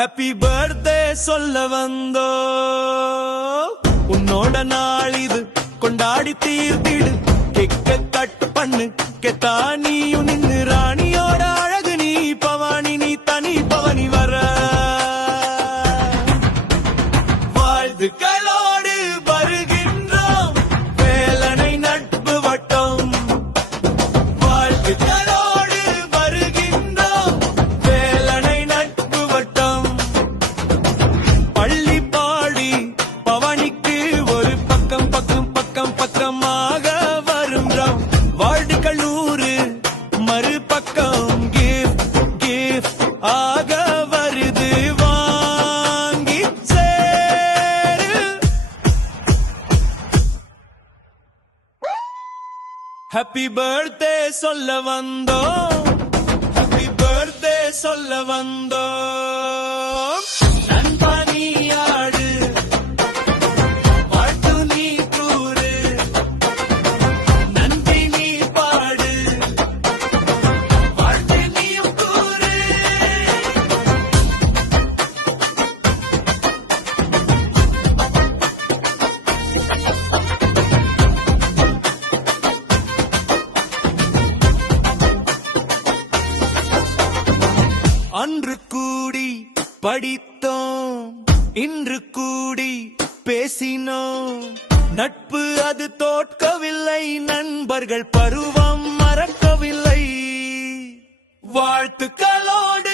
happy birthday சொல்ல வந்தோ உன்னோட நாள் இது கொண்டாடி தீர்த்திடு கேக்க கட் பண்ணு கெத்தா நீயும் நின்னு ராணியோட அழகு நீ பவானி நீ தனி பவனி வர வாழ்த்துக்களோடு வருகின்றோம் வேலனை நட்பு வட்டம் வாழ்த்துக்களோடு வருகின்றோம் வேலனை நட்பு வட்டம் பள்ளி பாடி பவனிக்கு ஒரு பக்கம் பக்கம் பக்கம் பக்கமாக வருகிறோம் வாழ்டு கல்லூரு மறுபக்கம் கிஃப்ட் கிஃப்ட் ஆக வருது வாங்கி சேரு ஹாப்பி பர்த்டே சொல்ல வந்தோம் ஹாப்பி பர்த்டே சொல்ல வந்தோம் நண்பா நீ ஆடு வாழ்த்து நீ கூறு நன்றி நீ பாடு வாழ்த்து நீயும் கூறு அன்று கூடி படித்தோம் இன்று கூடி பேசினோம் நட்பு அது தோற்கவில்லை நண்பர்கள் பருவம் மறக்கவில்லை வாழ்த்துக்களோடு